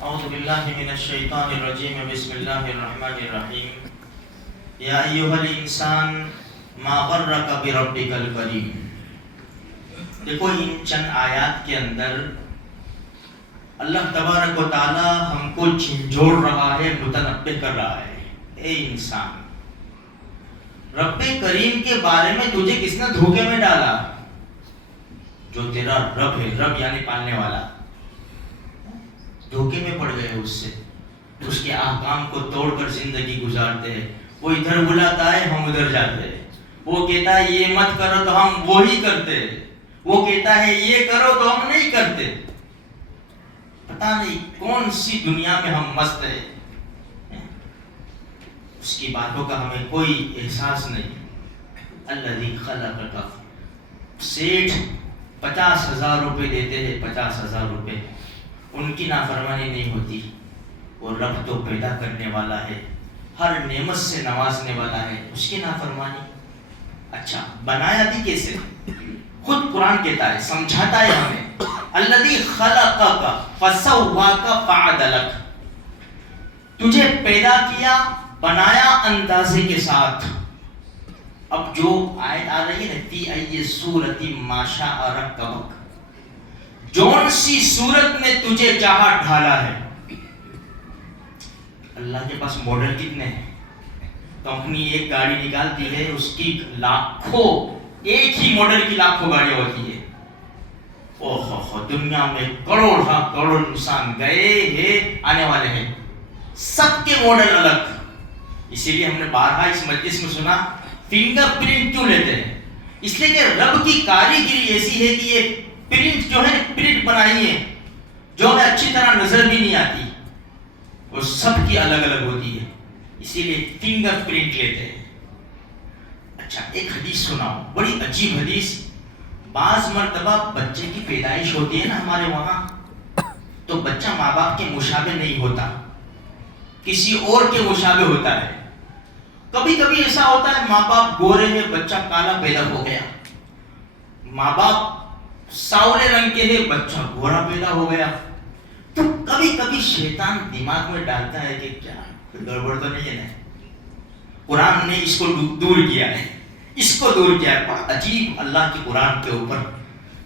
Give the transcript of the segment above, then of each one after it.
اعوذ باللہ من الشیطان الرجیم بسم اللہ الرحمن الرحیم یا ایھا الانسان ما غرک بربک الکریم. دیکھو ان چند آیات کے اندر اللہ تبارک و تعالی ہم کو جھنجھوڑ رہا ہے، متنبہ کر رہا ہے. اے انسان، رب کریم کے بارے میں تجھے کس نے دھوکے میں ڈالا؟ جو تیرا رب ہے، رب یعنی پالنے والا، دھوکے میں پڑ گئے اس سے. اس کے احکام کو توڑ کر زندگی گزارتے ہیں. وہ ادھر بلاتا ہے، ہم ادھر جاتے ہیں. وہ کہتا ہے یہ مت کرو تو ہم وہی کرتے ہیں. وہ کہتا ہے یہ کرو تو ہم نہیں کرتے. پتہ نہیں کون سی دنیا میں ہم مست ہیں. اس کی باتوں کا ہمیں کوئی احساس نہیں. الذی خلقک، سیٹھ 50,000 روپے دیتے ہیں، 50,000 روپے، ان کی نافرمانی نہیں ہوتی. وہ رب تو پیدا کرنے والا ہے، ہر نعمت سے نوازنے والا ہے، اس کی نافرمانی. اچھا بنایا بھی کیسے؟ خود قرآن کہتا ہے، سمجھاتا ہے ہمیں. الذی خلقک فسواک فعدلک، تجھے پیدا کیا، بنایا اندازے کے ساتھ. اب جو آیت آ رہی ہے نا، فی ای صورت ما شاء رکبک، جون سی صورت میں تجھے چاہا ڈھالا ہے. اللہ کے پاس ماڈل کتنے ہیں؟ کمپنی ایک گاڑی نکالتی ہے، اس کی لاکھوں، ایک ہی ماڈل کی لاکھوں گاڑیاں ہوتی ہے. اوہ دنیا میں کروڑ انسان گئے ہیں، آنے والے ہیں، سب کے ماڈل الگ. اسی لیے ہم نے بارہا اس مجلس میں سنا، فنگر پرنٹ کیوں لیتے ہیں؟ اس لیے کہ رب کی کاریگری ایسی ہے کہ یہ پرنٹ جو ہے، پرنٹ بنائی ہے جو ہمیں اچھی طرح نظر بھی نہیں آتی، وہ سب کی الگ الگ ہوتی ہے. اسی لیے فنگر پرنٹ لیتے ہیں. اچھا ایک حدیث سناؤ، بڑی عجیب حدیث. بعض مرتبہ بچے کی پیدائش ہوتی ہے نا ہمارے وہاں، تو بچہ ماں باپ کے مشابہ نہیں ہوتا، کسی اور کے مشابہ ہوتا ہے. کبھی کبھی ایسا ہوتا ہے ماں باپ گورے ہیں، بچہ کالا پیدا ہو گیا. ماں باپ ساورے رنگ کے ہیں، بچہ گورا پیدا ہو گیا. تو کبھی کبھی شیطان دماغ میں ڈالتا ہے کہ کیا گڑبڑ تو نہیں ہے نا. قرآن نے اس کو دور کیا ہے، اس کو دور کیا ہے. بڑا عجیب اللہ کی قرآن کے اوپر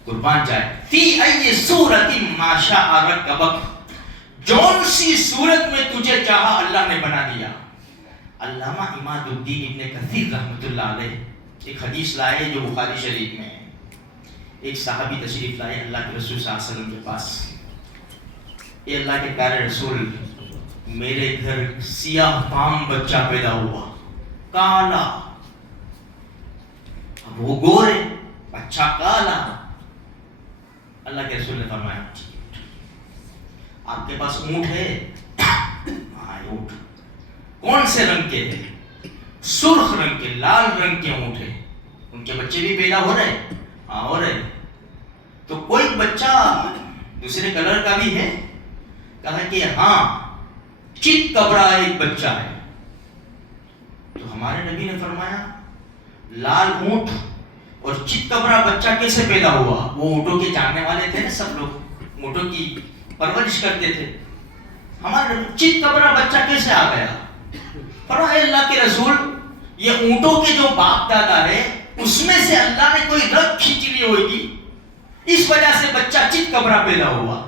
قربان جائے. فی ای صورت ما شاء رکبک، جون سی صورت میں تجھے چاہا اللہ نے بنا دیا. علامہ عماد الدین ابن کثیر رحمۃ اللہ علیہ ایک حدیث لائے جو بخاری شریف میں ہے. ایک صحابی تشریف لائے اللہ کے رسول صلی اللہ علیہ وسلم کے پاس. اے اللہ کے پیارے رسول، میرے گھر سیاہ فام بچہ پیدا ہوا، کالا. اب وہ گورے، بچہ کالا. اللہ کے رسول نے فرمایا آپ کے پاس اونٹ ہے؟ ہاں اونٹ. کون سے رنگ کے ہیں؟ سرخ رنگ کے، لال رنگ کے اونٹ ہیں. ان کے بچے بھی پیدا ہو رہے؟ ہاں ہو رہے. تو کوئی بچہ دوسرے کلر کا بھی ہے؟ کہا کہ ہاں چت کبرا ایک بچہ ہے. تو ہمارے نبی نے فرمایا لال اونٹ اور چت کبرا بچہ کیسے پیدا ہوا؟ وہ اونٹوں کے جاننے والے تھے نا، سب لوگ اونٹوں کی پرورش کرتے تھے. ہمارے نبی چت کبرا بچہ کیسے آ گیا؟ فرمایا اللہ کے رسول، یہ اونٹوں کے جو باپ دادا ہے اس میں سے اللہ نے کوئی رگ کھینچ لی ہوگی، اس وجہ سے بچہ چت کبرا پیدا ہوا.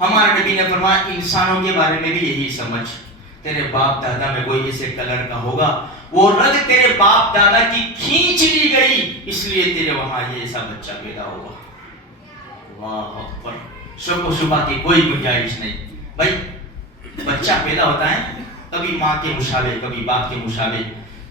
ہمارے نبی نے فرمایا انسانوں کے بارے میں بھی یہی سمجھ. تیرے باپ دادا میں کوئی ایسے کلر کا ہوگا، وہ رگ تیرے باپ دادا کی کھینچ لی گئی، اس لیے تیرے وہاں یہ ایسا بچہ پیدا ہوا. واہ اکبر، شک و شبہ کی کوئی گنجائش نہیں. بھائی بچہ پیدا ہوتا ہے کبھی ماں کے مشابہ، کبھی باپ کے مشابہ،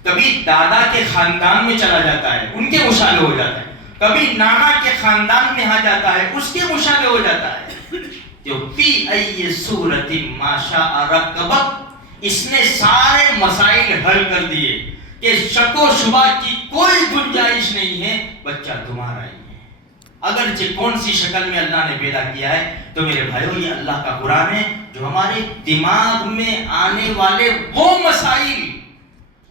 کبھی دادا کے خاندان میں چلا جاتا ہے ان کے مشابہ ہو جاتا ہے، کبھی نانا کے خاندان میں آ جاتا ہے اس کے مشابہ ہو جاتا ہے. جو فی ای صورت ما شاء رکبک، اس نے سارے مسائل حل کر دیے کہ شک و شبہ کی کوئی گنجائش نہیں ہے، بچہ تمہارا ہی ہے. اگرچہ کون سی شکل میں اللہ نے پیدا کیا ہے. تو میرے بھائیو یہ اللہ کا قرآن ہے جو ہمارے دماغ میں آنے والے وہ مسائل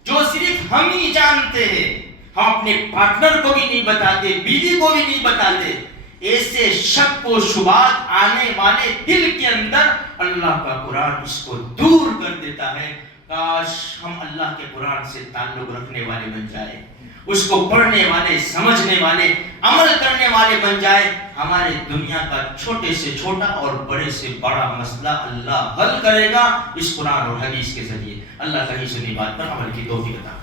جو صرف ہم ہی جانتے ہیں، ہم اپنے پارٹنر کو بھی نہیں بتاتے، بیوی کو بھی نہیں بتاتے، ایسے شک و شبہات آنے والے دل کے اندر اللہ کا قرآن اس کو دور کر دیتا ہے۔ کاش ہم اللہ کے قرآن سے تعلق رکھنے والے بن جائے، اس کو پڑھنے والے، سمجھنے والے، عمل کرنے والے بن جائے۔ ہمارے دنیا کا چھوٹے سے چھوٹا اور بڑے سے بڑا مسئلہ اللہ حل کرے گا اس قرآن اور حدیث کے ذریعے۔ اللہ کہیں سنی بات پر عمل کی توفیق عطا